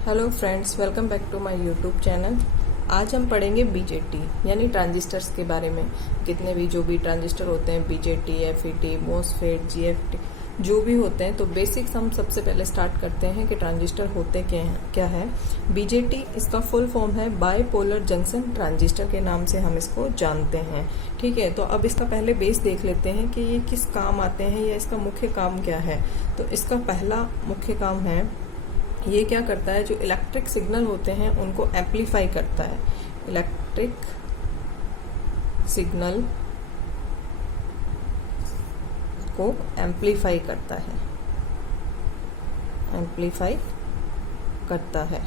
Hello friends, welcome back to my YouTube channel. आज हम पढ़ेंगे बीजेटी यानी ट्रांजिस्टर्स के बारे में। कितने भी जो भी ट्रांजिस्टर होते हैं, बीजेटी, एफईटी, मोसफेट, जीएफटी, जो भी होते हैं, तो बेसिक्स हम सबसे पहले स्टार्ट करते हैं कि ट्रांजिस्टर होते क्या है। बीजेटी इसका फुल फॉर्म है बाइपोलर जंक्शन ट्रांजिस्टर के नाम से हम इसको जानते हैं। ठीक है, तो अब इसका पहले बेस देख लेते हैं कि ये किस काम आते हैं या इसका मुख्य काम क्या है। तो इसका पहला मुख्य काम है, ये क्या करता है, जो इलेक्ट्रिक सिग्नल होते हैं उनको एम्पलीफाई करता है। इलेक्ट्रिक सिग्नल को एम्पलीफाई करता है, एम्पलीफाई करता है।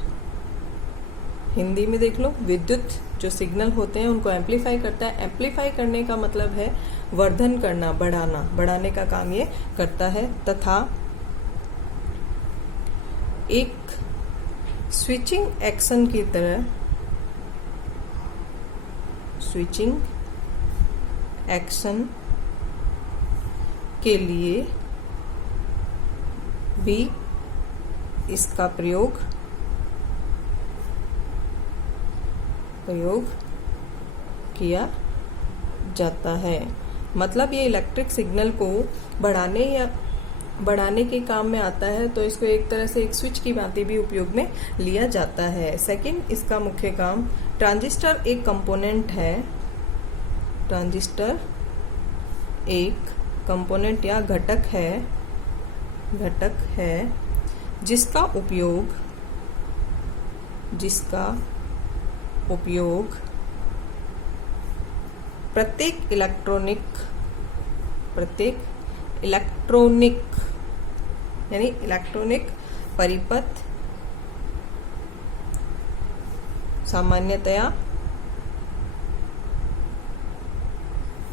हिंदी में देख लो, विद्युत जो सिग्नल होते हैं उनको एम्पलीफाई करता है। एम्पलीफाई करने का मतलब है वर्धन करना, बढ़ाना, बढ़ाने का काम ये करता है। तथा एक स्विचिंग एक्शन की तरह, स्विचिंग एक्शन के लिए भी इसका प्रयोग किया जाता है। मतलब ये इलेक्ट्रिक सिग्नल को बढ़ाने के काम में आता है, तो इसको एक तरह से एक स्विच की भांति भी उपयोग में लिया जाता है। सेकंड, इसका मुख्य काम, ट्रांजिस्टर एक कंपोनेंट है। ट्रांजिस्टर एक कंपोनेंट या घटक है जिसका उपयोग प्रत्येक इलेक्ट्रॉनिक यानी इलेक्ट्रॉनिक परिपथ, सामान्यतया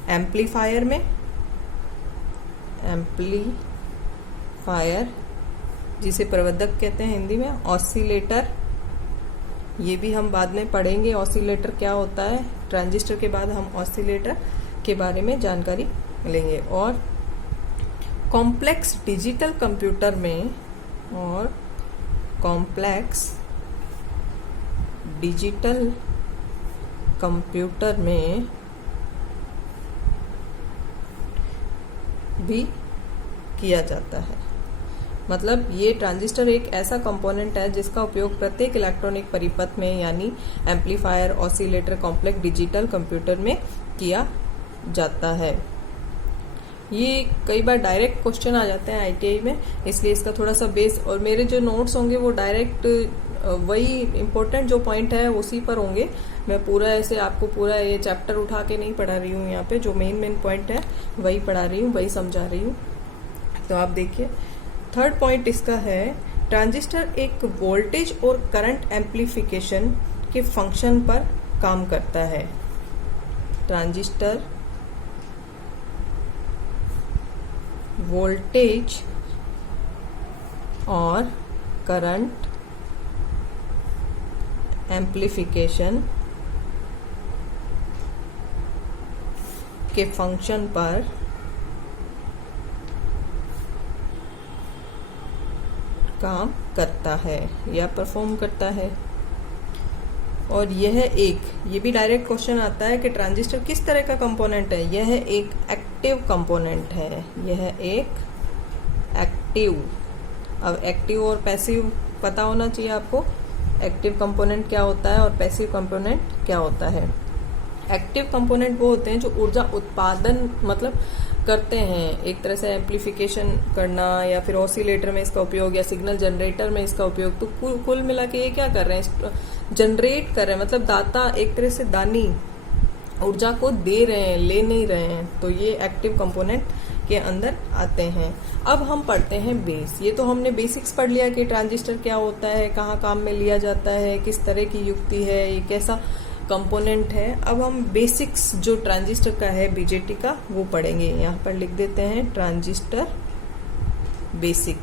एम्पलीफायर जिसे प्रवर्धक कहते हैं हिंदी में, ऑसिलेटर, ये भी हम बाद में पढ़ेंगे ऑसिलेटर क्या होता है। ट्रांजिस्टर के बाद हम ऑसिलेटर के बारे में जानकारी लेंगे। और कॉम्प्लेक्स डिजिटल कंप्यूटर में भी किया जाता है। मतलब ये ट्रांजिस्टर एक ऐसा कंपोनेंट है जिसका उपयोग प्रत्येक इलेक्ट्रॉनिक परिपथ में यानी amplifier, oscillator, complex digital computer में किया जाता है। ये कई बार डायरेक्ट क्वेश्चन आ जाते हैं आईटीआई में, इसलिए इसका थोड़ा सा बेस, और मेरे जो नोट्स होंगे वो डायरेक्ट वही इम्पोर्टेंट जो पॉइंट है उसी पर होंगे। मैं पूरा ऐसे आपको पूरा ये चैप्टर उठा के नहीं पढ़ा रही हूँ, यहाँ पे जो मेन पॉइंट है वही पढ़ा रही हूँ, वही समझा रही हूँ। तो आप देखिए, थर्ड पॉइंट इसका है, ट्रांजिस्टर एक वोल्टेज और करंट एम्पलीफिकेशन के फंक्शन पर काम करता है। ट्रांजिस्टर वोल्टेज और करंट एम्पलीफिकेशन के फंक्शन पर काम करता है या परफॉर्म करता है। और ये भी डायरेक्ट क्वेश्चन आता है कि ट्रांजिस्टर किस तरह का कंपोनेंट है। यह एक एक्टिव कंपोनेंट है, यह एक एक्टिव। अब एक्टिव और पैसिव पता होना चाहिए आपको, एक्टिव कंपोनेंट क्या होता है और पैसिव कंपोनेंट क्या होता है। एक्टिव कंपोनेंट वो होते हैं जो ऊर्जा उत्पादन मतलब करते हैं, एक तरह से एम्पलीफिकेशन करना, या फिर ऑसिलेटर में इसका उपयोग, या सिग्नल जनरेटर में इसका उपयोग। तो कुल मिला के ये क्या कर रहे हैं, जनरेट कर रहे हैं, मतलब दाता, एक तरह से दानी ऊर्जा को दे रहे हैं, ले नहीं रहे हैं। तो ये एक्टिव कंपोनेंट के अंदर आते हैं। अब हम पढ़ते हैं बेस। ये तो हमने बेसिक्स पढ़ लिया कि ट्रांजिस्टर क्या होता है, कहाँ काम में लिया जाता है, किस तरह की युक्ति है, ये कैसा कंपोनेंट है। अब हम बेसिक्स जो ट्रांजिस्टर का है, बीजेटी का, वो पढ़ेंगे। यहाँ पर लिख देते हैं ट्रांजिस्टर बेसिक्स।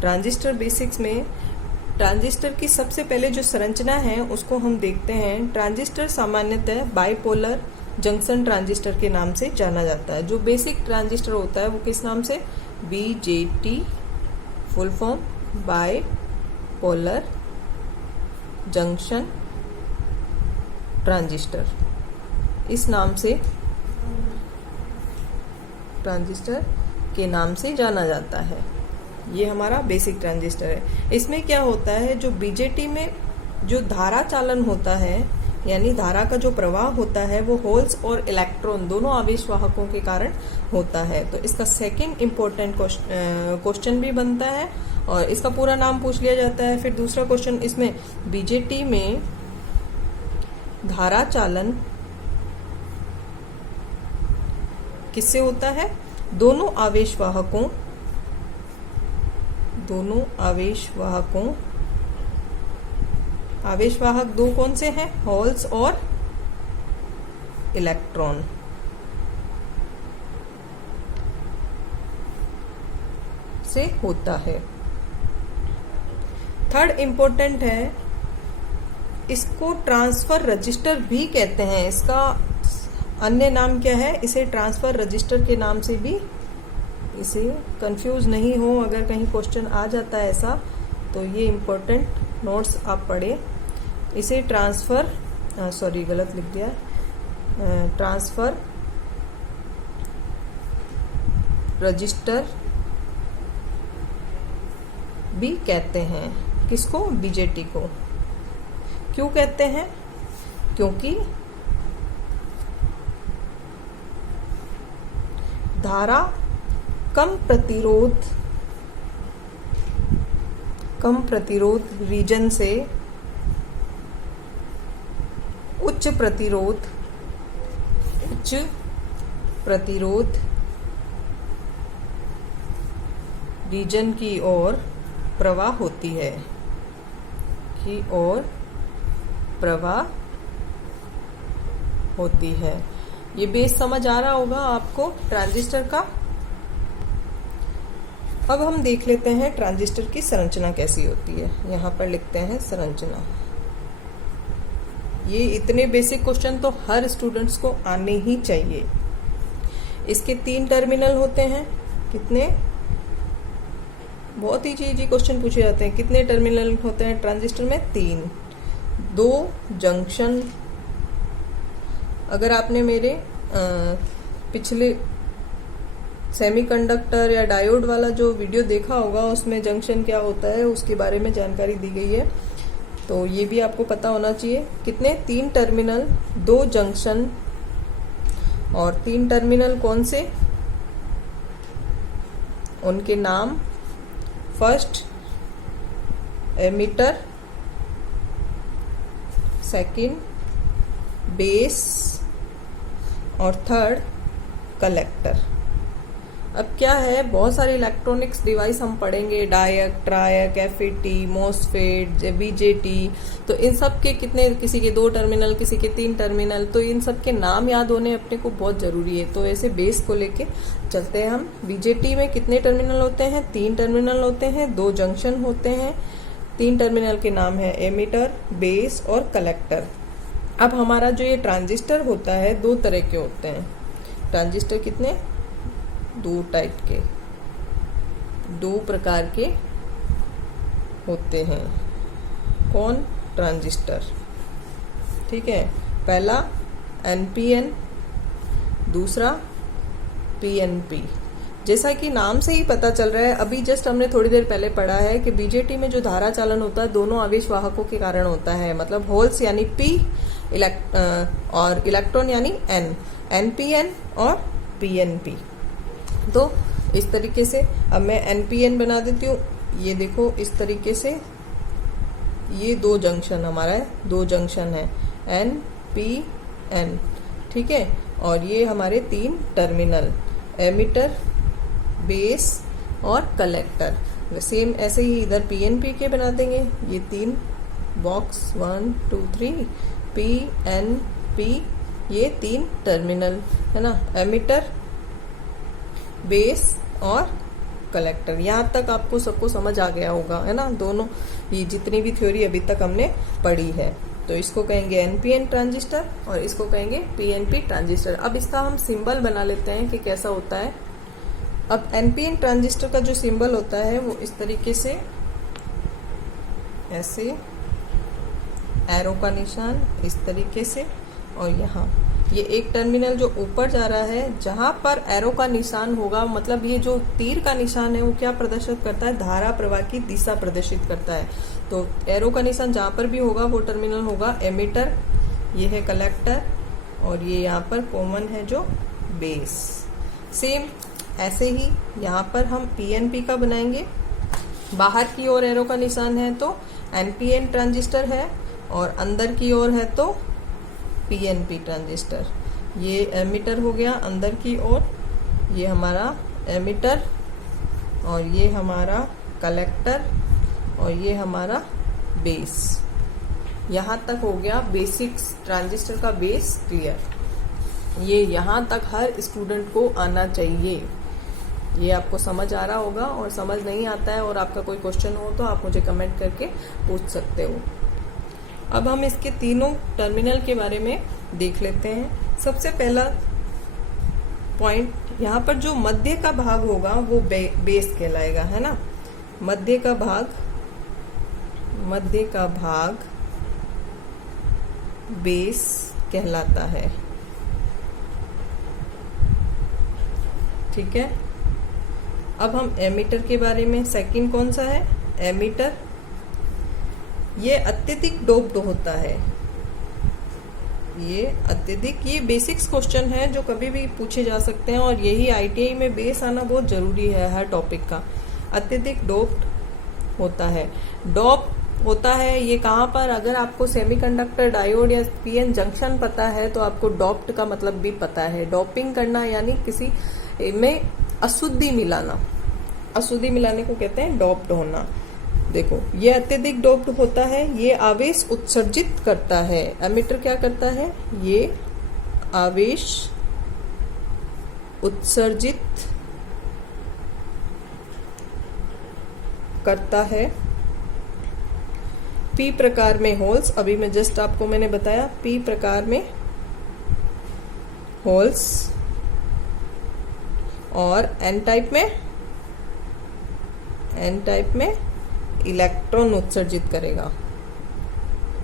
ट्रांजिस्टर बेसिक्स में ट्रांजिस्टर की सबसे पहले जो संरचना है उसको हम देखते हैं। ट्रांजिस्टर सामान्यतः बाइपोलर जंक्शन ट्रांजिस्टर के नाम से जाना जाता है। जो बेसिक ट्रांजिस्टर होता है वो किस नाम से, BJT full form by polar junction transistor, इस नाम से ट्रांजिस्टर के नाम से जाना जाता है। ये हमारा बेसिक ट्रांजिस्टर है। इसमें क्या होता है, जो बीजेटी में जो धारा चालन होता है, यानी धारा का जो प्रवाह होता है, वो होल्स और इलेक्ट्रॉन दोनों आवेश वाहकों के कारण होता है। तो इसका सेकंड इम्पोर्टेंट क्वेश्चन भी बनता है और इसका पूरा नाम पूछ लिया जाता है। फिर दूसरा क्वेश्चन इसमें, बीजेटी में धारा चालन किससे होता है? दोनों आवेश वाहकों आवेश वाहक दो कौन से हैं? होल्स और इलेक्ट्रॉन से होता है। थर्ड इंपॉर्टेंट है, इसको ट्रांसफर रजिस्टर भी कहते हैं। इसका अन्य नाम क्या है? इसे ट्रांसफर रजिस्टर के नाम से भी, इसे कंफ्यूज नहीं हो, अगर कहीं क्वेश्चन आ जाता है ऐसा, तो ये इम्पोर्टेंट नोट्स आप पढ़े। इसे ट्रांसफर गलत लिख दिया, ट्रांसफर रजिस्टर भी कहते हैं। किसको? बीजेटी को। क्यों कहते हैं? क्योंकि धारा कम प्रतिरोध रीजन से उच्च प्रतिरोध रीजन की ओर प्रवाह होती है, ये बेस समझ आ रहा होगा आपको ट्रांजिस्टर का। अब हम देख लेते हैं ट्रांजिस्टर की संरचना कैसी होती है। यहाँ पर लिखते हैं संरचना। ये इतने बेसिक क्वेश्चन तो हर स्टूडेंट्स को आने ही चाहिए। इसके 3 टर्मिनल होते हैं। कितने? बहुत ही इजी क्वेश्चन पूछे जाते हैं। कितने टर्मिनल होते हैं ट्रांजिस्टर में? 3। 2 जंक्शन। अगर आपने मेरे पिछले सेमीकंडक्टर या डायोड वाला जो वीडियो देखा होगा, उसमें जंक्शन क्या होता है उसके बारे में जानकारी दी गई है, तो ये भी आपको पता होना चाहिए। कितने? 3 टर्मिनल, 2 जंक्शन। और 3 टर्मिनल कौन से? उनके नाम, फर्स्ट एमीटर, सेकंड बेस और थर्ड कलेक्टर। अब क्या है, बहुत सारे इलेक्ट्रॉनिक्स डिवाइस हम पढ़ेंगे, डायक, ट्रायक, एफईटी, मॉसफेट, बीजेटी। तो इन सब के कितने, किसी के 2 टर्मिनल, किसी के 3 टर्मिनल, तो इन सब के नाम याद होने अपने को बहुत जरूरी है। तो ऐसे बेस को लेके चलते हैं हम। बीजेटी में कितने टर्मिनल होते हैं? 3 टर्मिनल होते हैं, 2 जंक्शन होते हैं। 3 टर्मिनल के नाम है एमीटर, बेस और कलेक्टर। अब हमारा जो ये ट्रांजिस्टर होता है 2 तरह के होते हैं। ट्रांजिस्टर कितने? 2 टाइप के, 2 प्रकार के होते हैं। कौन? ट्रांजिस्टर। ठीक है, पहला एनपीएन, दूसरा पीएनपी। जैसा कि नाम से ही पता चल रहा है, अभी जस्ट हमने थोड़ी देर पहले पढ़ा है कि बीजेटी में जो धारा चालन होता है दोनों आवेश वाहकों के कारण होता है। मतलब होल्स यानी पी और इलेक्ट्रॉन यानी एन, एनपीएन और पीएनपी। तो इस तरीके से अब मैं एनपीएन बना देती हूँ। ये देखो इस तरीके से, ये 2 जंक्शन हमारा है, 2 जंक्शन है एन पी एन। ठीक है, और ये हमारे 3 टर्मिनल, एमीटर, बेस और कलेक्टर। सेम ऐसे ही इधर पीएनपी के बना देंगे। ये 3 बॉक्स 1 2 3 पी एन पी, ये 3 टर्मिनल है ना, एमीटर, बेस और कलेक्टर। यहाँ तक आपको सबको समझ आ गया होगा, है ना। दोनों ये जितनी भी थ्योरी अभी तक हमने पढ़ी है, तो इसको कहेंगे एनपीएन ट्रांजिस्टर और इसको कहेंगे पीएनपी ट्रांजिस्टर। अब इसका हम सिंबल बना लेते हैं कि कैसा होता है। अब एनपीएन ट्रांजिस्टर का जो सिंबल होता है वो इस तरीके से, ऐसे एरो का निशान इस तरीके से, और यहाँ ये एक टर्मिनल जो ऊपर जा रहा है, जहां पर एरो का निशान होगा, मतलब ये जो तीर का निशान है वो क्या प्रदर्शित करता है, धारा प्रवाह की दिशा प्रदर्शित करता है। तो एरो का निशान जहां पर भी होगा वो टर्मिनल होगा एमिटर, ये है कलेक्टर, और ये यहाँ पर कॉमन है जो बेस। सेम ऐसे ही यहाँ पर हम पीएनपी का बनाएंगे। बाहर की ओर एरो का निशान है तो एनपीएन ट्रांजिस्टर है, और अंदर की ओर है तो पीएनपी ट्रांजिस्टर। ये एमिटर हो गया अंदर की ओर, ये हमारा एमिटर, और ये हमारा कलेक्टर, और ये हमारा बेस। यहाँ तक हो गया बेसिक्स, ट्रांजिस्टर का बेस क्लियर। ये यहाँ तक हर स्टूडेंट को आना चाहिए। ये आपको समझ आ रहा होगा, और समझ नहीं आता है और आपका कोई क्वेश्चन हो तो आप मुझे कमेंट करके पूछ सकते हो। अब हम इसके तीनों टर्मिनल के बारे में देख लेते हैं। सबसे पहला पॉइंट, यहाँ पर जो मध्य का भाग होगा वो बेस कहलाएगा, है ना। मध्य का भाग बेस कहलाता है, ठीक है। अब हम एमीटर के बारे में, सेकंड कौन सा है, एमीटर। ये अत्यधिक डोप्ड होता है, ये अत्यधिक, ये बेसिक्स क्वेश्चन है जो कभी भी पूछे जा सकते हैं, और यही आईटीआई में बेस आना बहुत जरूरी है हर टॉपिक का। अत्यधिक डोप्ड होता है, डोप होता है ये कहाँ पर, अगर आपको सेमीकंडक्टर डायोड या पीएन जंक्शन पता है तो आपको डोप्ड का मतलब भी पता है। डोपिंग करना यानी किसी में अशुद्धि मिलाना, अशुद्धि मिलाने को कहते हैं डोप्ड होना। देखो ये अत्यधिक डोप्ड होता है, ये आवेश उत्सर्जित करता है। एमिटर क्या करता है, ये आवेश उत्सर्जित करता है। पी प्रकार में होल्स, अभी मैं जस्ट आपको मैंने बताया, पी प्रकार में होल्स, और एन टाइप में इलेक्ट्रॉन उत्सर्जित करेगा,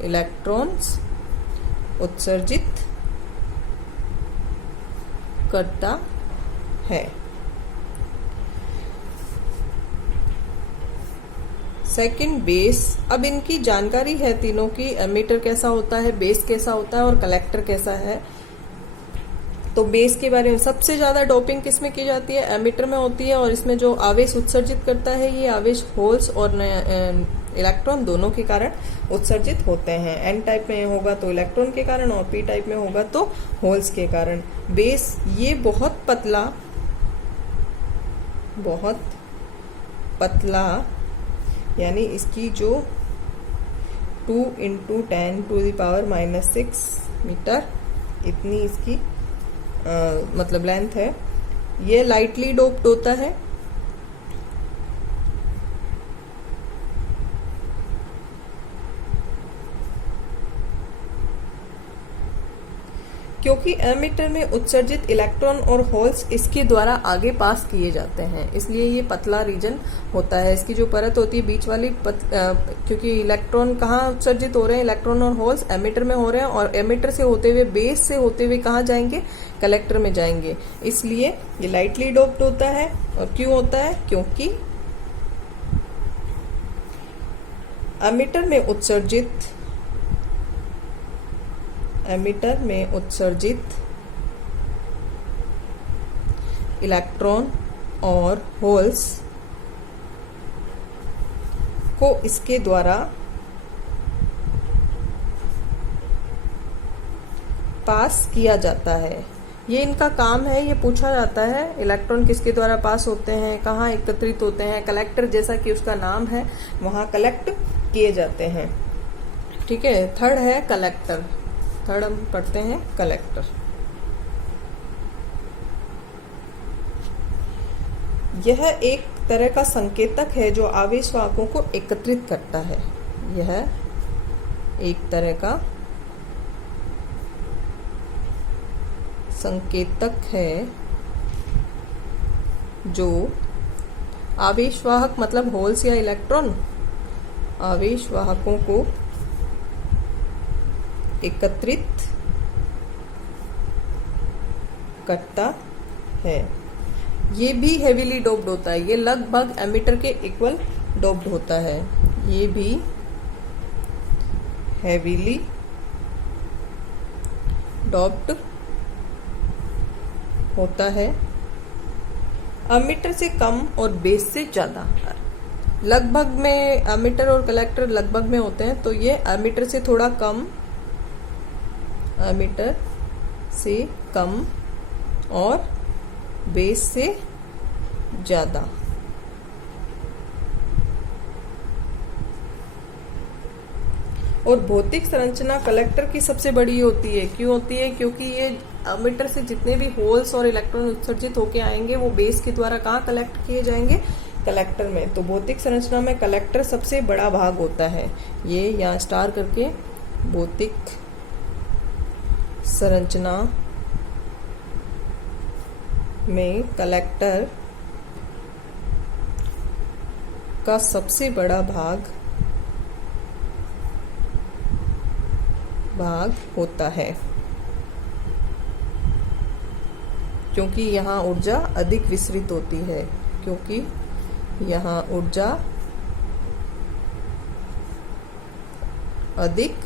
इलेक्ट्रॉन्स उत्सर्जित करता है। सेकंड बेस, अब इनकी जानकारी है तीनों की, एमीटर कैसा होता है, बेस कैसा होता है, और कलेक्टर कैसा है। तो बेस के बारे में सबसे ज्यादा डोपिंग किसमें की जाती है, एमीटर में होती है, और इसमें जो आवेश उत्सर्जित करता है ये आवेश होल्स और इलेक्ट्रॉन दोनों के कारण उत्सर्जित होते हैं। एन टाइप में होगा तो इलेक्ट्रॉन के कारण, और पी टाइप में होगा तो होल्स के कारण। बेस ये बहुत पतला यानी इसकी जो 2 × 10⁻⁻⁶ मीटर इतनी इसकी मतलब लेंथ है। ये लाइटली डोप्ड होता है, क्योंकि एमीटर में उत्सर्जित इलेक्ट्रॉन और होल्स इसके द्वारा आगे पास किए जाते हैं, इसलिए ये पतला रीजन होता है। इसकी जो परत होती है बीच वाली क्योंकि इलेक्ट्रॉन कहाँ उत्सर्जित हो रहे हैं, इलेक्ट्रॉन और होल्स एमीटर में हो रहे हैं, और एमीटर से होते हुए बेस से होते हुए कहाँ जाएंगे, कलेक्टर में जाएंगे। इसलिए ये लाइटली डोप्ड होता है। और क्यों होता है, क्योंकि एमीटर में उत्सर्जित इलेक्ट्रॉन और होल्स को इसके द्वारा पास किया जाता है। ये इनका काम है, ये पूछा जाता है इलेक्ट्रॉन किसके द्वारा पास होते हैं, कहाँ एकत्रित होते हैं। कलेक्टर जैसा कि उसका नाम है, वहां कलेक्ट किए जाते हैं। ठीक है, थर्ड है कलेक्टर, थर्ड हम पढ़ते हैं कलेक्टर। यह एक तरह का संकेतक है जो आवेशवाहकों को एकत्रित करता है। यह एक तरह का संकेतक है जो आवेशवाहक मतलब होल्स या इलेक्ट्रॉन आवेशवाहकों को एकत्रित करता है, ये भी हेवीली डोप्ड होता है। ये लगभग एमिटर के इक्वल डोप्ड होता है। ये भी हेवीली डोप्ड होता है। एमिटर से कम और बेस से ज्यादा। लगभग में एमिटर और कलेक्टर लगभग में होते हैं, तो ये एमिटर से थोड़ा कम, एमिटर से कम और बेस से ज्यादा। और भौतिक संरचना कलेक्टर की सबसे बड़ी होती है। क्यों होती है? क्योंकि ये एमिटर से जितने भी होल्स और इलेक्ट्रॉन उत्सर्जित होके आएंगे वो बेस के द्वारा कहाँ कलेक्ट किए जाएंगे? कलेक्टर में। तो भौतिक संरचना में कलेक्टर सबसे बड़ा भाग होता है। ये यहाँ स्टार करके भौतिक संरचना में कलेक्टर का सबसे बड़ा भाग होता है, क्योंकि यहाँ ऊर्जा अधिक विसरित होती है। क्योंकि यहाँ ऊर्जा अधिक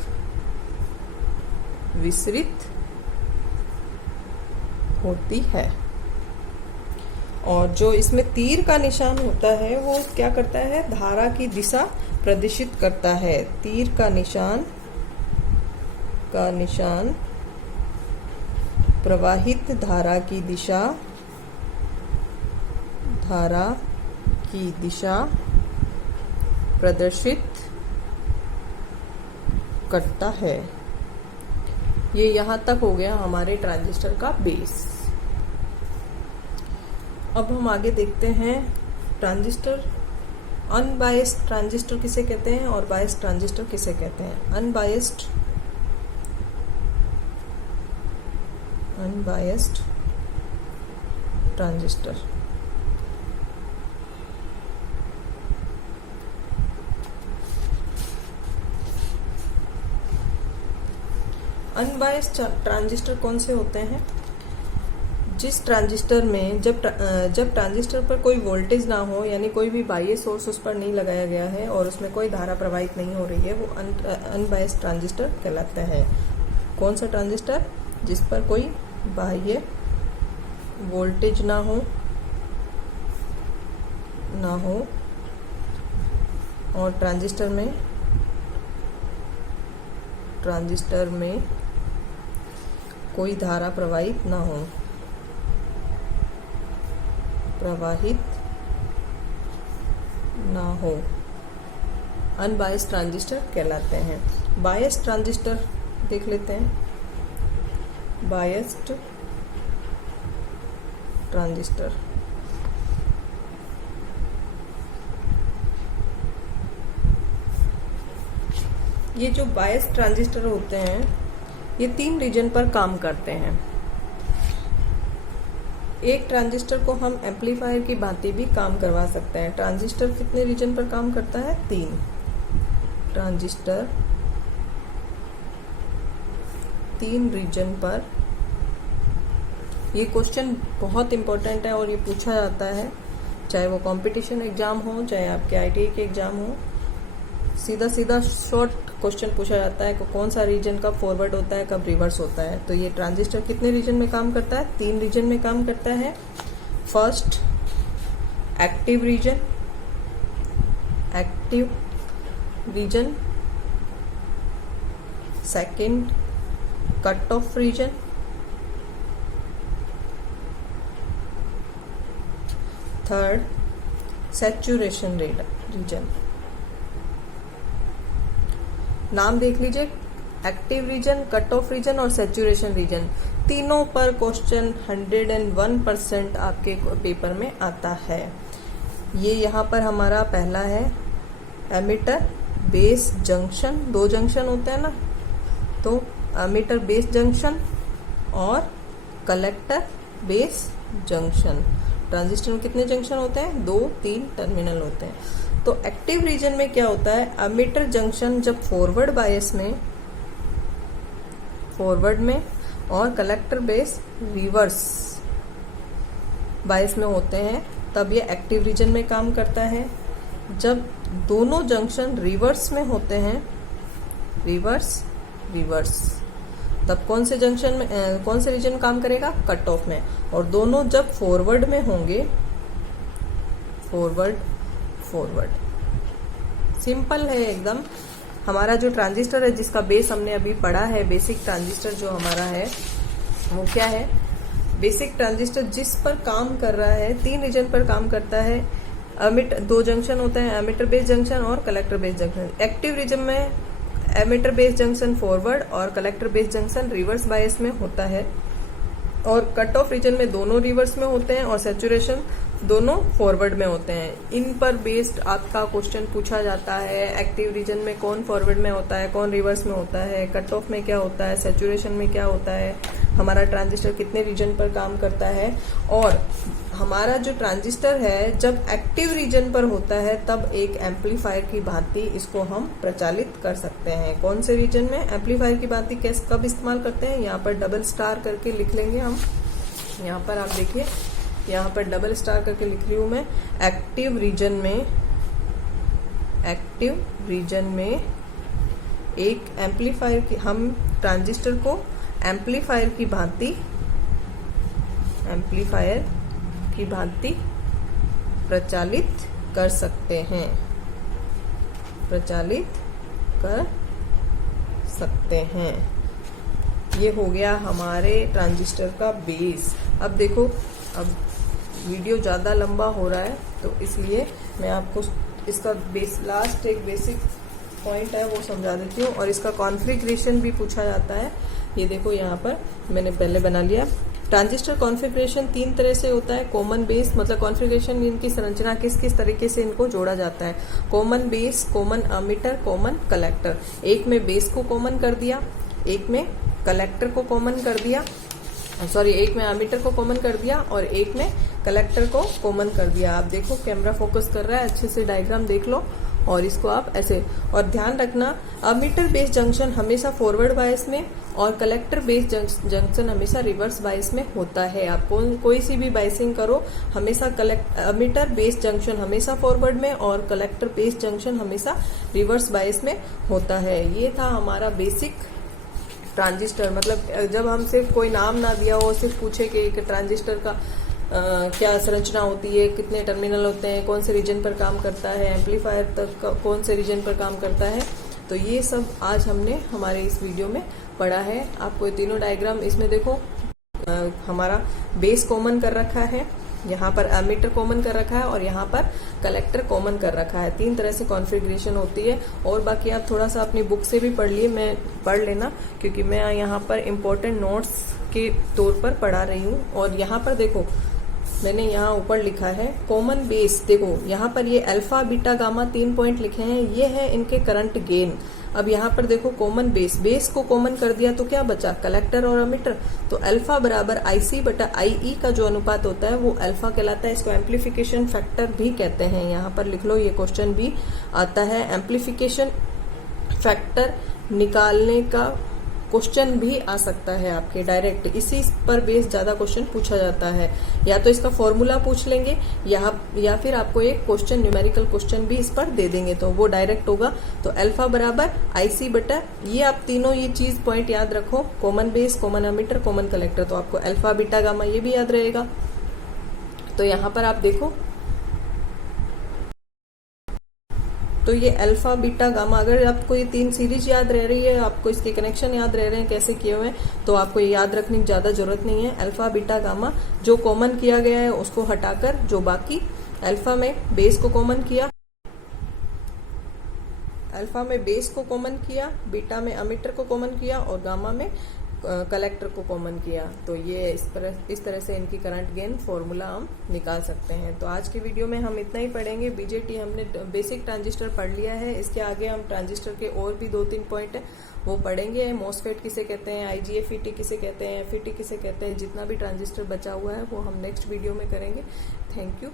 विसरित होती है। और जो इसमें तीर का निशान होता है वो क्या करता है? धारा की दिशा प्रदर्शित करता है। तीर का निशान प्रवाहित धारा की दिशा प्रदर्शित करता है। ये यहाँ तक हो गया हमारे ट्रांजिस्टर का बेस। अब हम आगे देखते हैं ट्रांजिस्टर। अनबायस्ड ट्रांजिस्टर किसे कहते हैं और बायस्ड ट्रांजिस्टर किसे कहते हैं? अनबायस्ड ट्रांजिस्टर अनबायस्ड ट्रांजिस्टर कौन से होते हैं? जिस ट्रांजिस्टर में जब ट्रांजिस्टर पर कोई वोल्टेज ना हो, यानी कोई भी बाह्य सोर्स उस पर नहीं लगाया गया है और उसमें कोई धारा प्रवाहित नहीं हो रही है, वो अनबायस्ड ट्रांजिस्टर कहलाता है। कौन सा ट्रांजिस्टर? जिस पर कोई बाह्य वोल्टेज ना हो और ट्रांजिस्टर में कोई धारा प्रवाहित ना हो, अनबायस्ड ट्रांजिस्टर कहलाते हैं। बायस्ड ट्रांजिस्टर देख लेते हैं। बायस्ड ट्रांजिस्टर ये जो बायस्ड ट्रांजिस्टर होते हैं ये 3 रीजन पर काम करते हैं। एक ट्रांजिस्टर को हम एम्पलीफायर की भांति भी काम करवा सकते हैं। ट्रांजिस्टर कितने रीजन पर काम करता है? 3। ट्रांजिस्टर 3 रीजन पर। ये क्वेश्चन बहुत इंपॉर्टेंट है और ये पूछा जाता है, चाहे वो कंपटीशन एग्जाम हो, चाहे आपके आईटीआई के एग्जाम हो। सीधा शॉर्ट क्वेश्चन पूछा जाता है कि कौन सा रीजन कब फॉरवर्ड होता है, कब रिवर्स होता है। तो ये ट्रांजिस्टर कितने रीजन में काम करता है? 3 रीजन में काम करता है। First active region, second cut off region, third saturation region. नाम देख लीजिए, active region, cut off region और सैचुरेशन रीजन। तीनों पर क्वेश्चन 101% आपके पेपर में आता है। ये यहाँ पर हमारा पहला है एमिटर बेस जंक्शन। 2 जंक्शन होते हैं ना, तो एमिटर बेस जंक्शन और कलेक्टर बेस जंक्शन। ट्रांजिस्टर में कितने जंक्शन होते हैं? 2-3 टर्मिनल होते हैं। तो एक्टिव रीजन में क्या होता है? एमिटर जंक्शन जब फॉरवर्ड बायस में और कलेक्टर बेस रिवर्स बायस में होते हैं तब ये एक्टिव रीजन में काम करता है। जब दोनों जंक्शन रिवर्स में होते हैं, रिवर्स, तब कौन से जंक्शन में कौन से रीजन काम करेगा? कट ऑफ में। और दोनों जब फॉरवर्ड में होंगे, फॉरवर्ड। सिंपल है एकदम। हमारा जो ट्रांजिस्टर है जिसका बेस हमने अभी पढ़ा है, बेसिक ट्रांजिस्टर जो हमारा है वो क्या है? बेसिक ट्रांजिस्टर जिस पर काम कर रहा है 3 रीजन पर काम करता है। दो जंक्शन होते हैं, एमिटर बेस जंक्शन और collector base junction. Active region में एमिटर बेस जंक्शन फॉरवर्ड और collector base junction reverse bias में होता है, और कट ऑफ रीजन में दोनों रिवर्स में होते हैं और सैचुरेशन दोनों फॉरवर्ड में होते हैं। इन पर बेस्ड आपका क्वेश्चन पूछा जाता है। एक्टिव रीजन में कौन फॉरवर्ड में होता है, कौन रिवर्स में होता है, कट ऑफ में क्या होता है, सैचुरेशन में क्या होता है, हमारा ट्रांजिस्टर कितने रीजन पर काम करता है। और हमारा जो ट्रांजिस्टर है जब एक्टिव रीजन पर होता है तब एक एम्पलीफायर की भांति इसको हम प्रचालित कर सकते हैं। कौन से रीजन में? एम्पलीफायर की भांति कब इस्तेमाल करते हैं? यहाँ पर डबल स्टार करके लिख लेंगे हम। यहाँ पर आप देखिए, यहाँ पर डबल स्टार करके लिख रही हूं मैं। एक्टिव रीजन में एक एम्पलीफायर की, हम ट्रांजिस्टर को एम्पलीफायर की भांति प्रचालित कर सकते हैं। ये हो गया हमारे ट्रांजिस्टर का बेस। अब देखो, अब वीडियो ज़्यादा लंबा हो रहा है तो इसलिए मैं आपको इसका लास्ट एक बेसिक पॉइंट है वो समझा देती हूँ। और इसका कॉन्फ़िगरेशन भी पूछा जाता है। ये देखो, यहाँ पर मैंने पहले बना लिया। ट्रांजिस्टर कॉन्फ़िगरेशन 3 तरह से होता है। कॉमन बेस मतलब कॉन्फ़िगरेशन, इनकी संरचना किस तरीके से इनको जोड़ा जाता है। Common base, common emitter, common collector. एक में बेस को कॉमन कर दिया, एक में कलेक्टर को कॉमन कर दिया, एक में एमिटर को कॉमन कर दिया और एक में कलेक्टर को कॉमन कर दिया। आप देखो, कैमरा फोकस कर रहा है, अच्छे से डायग्राम देख लो और इसको आप ऐसे। और ध्यान रखना, एमिटर बेस जंक्शन हमेशा फॉरवर्ड बायस में और कलेक्टर बेस जंक्शन हमेशा रिवर्स बायस में होता है। आप कोई सी भी बायसिंग करो, हमेशा एमिटर बेस जंक्शन हमेशा फॉरवर्ड में और कलेक्टर बेस जंक्शन हमेशा रिवर्स बायस में होता है। ये था हमारा बेसिक ट्रांजिस्टर। मतलब जब हम सिर्फ कोई नाम ना दिया हो, सिर्फ पूछे कि ट्रांजिस्टर का क्या संरचना होती है, कितने टर्मिनल होते हैं, कौन से रीजन पर काम करता है, एम्पलीफायर तक कौन से रीजन पर काम करता है, तो ये सब आज हमने हमारे इस वीडियो में पढ़ा है। आपको ये तीनों डायग्राम इसमें देखो, हमारा बेस कॉमन कर रखा है, यहाँ पर एमिटर कॉमन कर रखा है और यहाँ पर कलेक्टर कॉमन कर रखा है। 3 तरह से कॉन्फ़िगरेशन होती है। और बाकी आप थोड़ा सा अपनी बुक से भी पढ़ लेना, क्योंकि मैं यहाँ पर इम्पोर्टेंट नोट्स के तौर पर पढ़ा रही हूँ। और यहाँ पर देखो, मैंने यहाँ ऊपर लिखा है कॉमन बेस। देखो यहाँ पर ये अल्फा, बीटा, गामा 3 पॉइंट लिखे हैं, ये है इनके करंट गेन। अब यहाँ पर देखो, कॉमन बेस को कॉमन कर दिया तो क्या बचा? कलेक्टर और एमिटर। तो अल्फा बराबर IC बटा IE का जो अनुपात होता है वो अल्फा कहलाता है। इसको एम्पलीफिकेशन फैक्टर भी कहते हैं। यहाँ पर लिख लो, ये क्वेश्चन भी आता है। एम्पलीफिकेशन फैक्टर निकालने का क्वेश्चन भी आ सकता है आपके डायरेक्ट। इसी पर बेस ज्यादा क्वेश्चन पूछा जाता है। या तो इसका फॉर्मूला पूछ लेंगे या फिर आपको एक क्वेश्चन, न्यूमेरिकल क्वेश्चन भी इस पर दे देंगे, तो वो डायरेक्ट होगा। तो अल्फा बराबर IC बटा, ये आप तीनों ये चीज पॉइंट याद रखो, common base, common emitter, common collector. तो आपको अल्फा, बीटा, गामा ये भी याद रहेगा। तो यहाँ पर आप देखो, तो ये अल्फा, बीटा, गामा, अगर आपको ये 3 सीरीज याद रह रही है, आपको इसके कनेक्शन याद रह रहे हैं कैसे किए हुए हैं, तो आपको ये याद रखने की ज्यादा जरूरत नहीं है। अल्फा, बीटा, गामा जो कॉमन किया गया है उसको हटाकर, जो बाकी अल्फा में बेस को कॉमन किया, बीटा में एमिटर को कॉमन किया और गामा में कलेक्टर को कॉमन किया। तो ये इस तरह से इनकी करंट गेन फॉर्मूला हम निकाल सकते हैं। तो आज की वीडियो में हम इतना ही पढ़ेंगे। बीजेटी हमने बेसिक ट्रांजिस्टर पढ़ लिया है। इसके आगे हम ट्रांजिस्टर के और भी 2-3 पॉइंट वो पढ़ेंगे। मॉसफेट किसे कहते हैं, IGFET किसे कहते हैं, FET किसे कहते हैं, जितना भी ट्रांजिस्टर बचा हुआ है वो हम नेक्स्ट वीडियो में करेंगे। Thank you.